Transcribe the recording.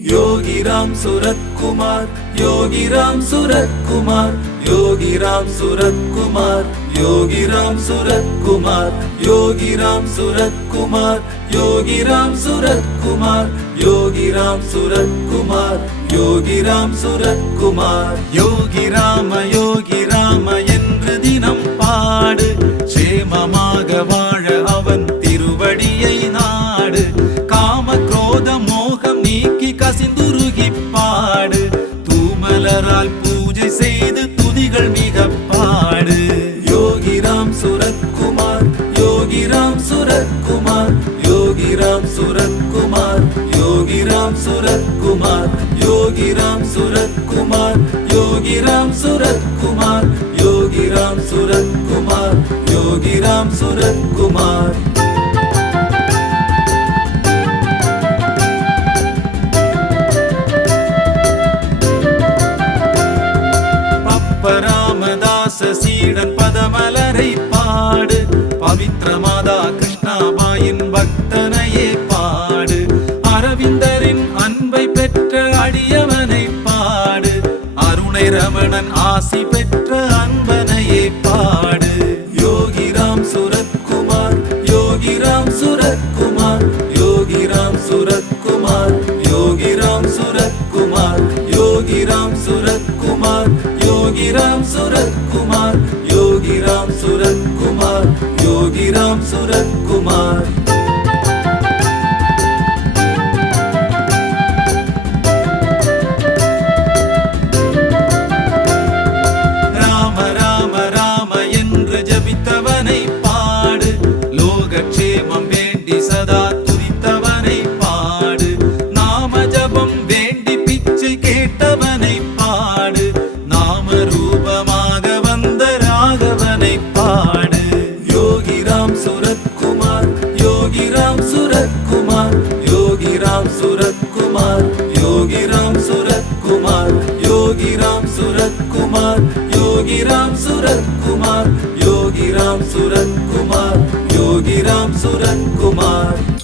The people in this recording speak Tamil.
योगीराम सूरत कुमार, योगीराम सूरत कुमार, योगीराम सूरत कुमार, योगीराम सूरत कुमार, योगीराम सूरत कुमार, योगीराम सूरत कुमार, योगीराम सूरत कुमार, योगीराम सूरत कुमार. யோகி ராம என்று தினம் பாடு, சேமமாக வாழ அவன் திருவடியை நாடு. காம குரோத மோகம் நீக்கி கசிந்துருகி பாடு, தூமலரால் பூஜை செய்து துதிகள் மிக பாடு. யோகிராம் சுரத் குமார், யோகிராம் சுரத் குமார், யோகிராம் சுரத் குமார், யோகிராம் சுரத் குமார், யோகிராம் சுரத் குமார், யோகிராம் சுரத் குமார், யோகிராம் சுரத் குமார், யோகிராம் சுரத் குமார். ராமதாச சீடன் பதமலரை பாடு, பவித்ர மாதா கிருஷ்ணாபாயின் பக்தனையே பாடு. அரவிந்தரின் அன்பை பெற்ற அடியவனை பாடு, அருணை ரமணன் ஆசி பெற்ற அன்பனையே பாடு. யோகிராம் சுரத் குமார், யோகிராம் சுரத் குமார், யோகிராம் சுரத் குமார், யோகிராம் சுரத் குமார், யோகிராம் சுரத் குமார், யோகிராம் சுரத் குமார், யோகிராம் சுரத் குமார், யோகிராம் சுரத் குமார். ராம ராம ராம என்று ஜபித்தவனை பாடு, லோகக்ஷேமம் வேண்டி சதா துதித்தவனை பாடு. நாம ஜபம் வேண்டி பிச்சை கேட்டவனை பாடு, நாம ரூபமாக வந்த ராகவனை பாடு. யோகிராம் சுரத் குமார், யோகிராம் சுரத் குமார், யோகிராம் சுரத் குமார், யோகிராம் சுரத் குமார், யோகிராம் சுரத் குமார், யோகிராம் சுரத் குமார், யோகிராம் சுரத் குமார், யோகிராம் சுரத் குமார்.